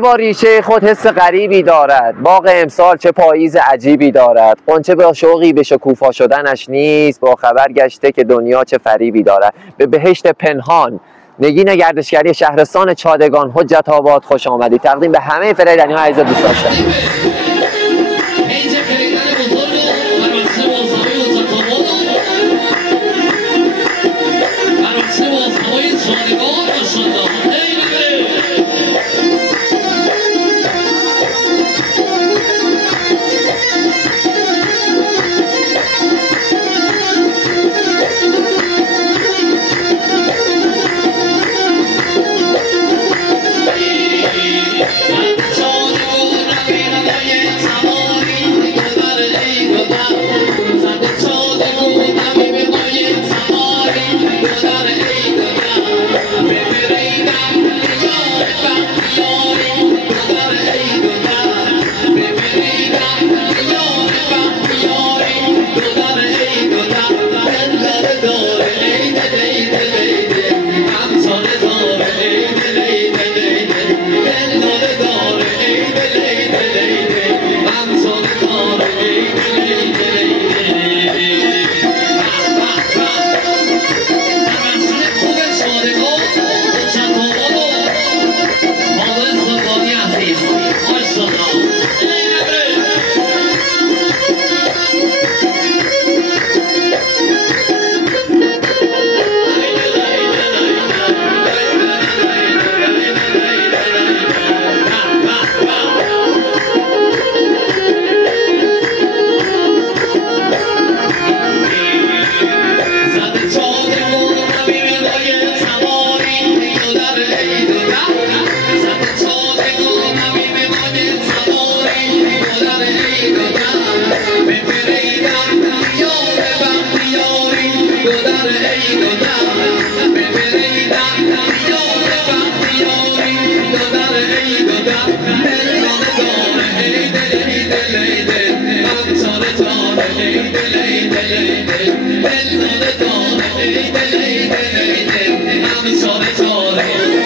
با ریشه خود حس غریبی دارد، باغ امسال چه پاییز عجیبی دارد. غنچه با شوقی به شکوفا شدنش نیست، با خبر گشته که دنیا چه فریبی دارد. به بهشت پنهان، نگین گردشگری شهرستان چادگان، حجت آباد خوش آمدید. تقدیم به همه فریدنی ها عزیز دوست داشتم. I'm sorry.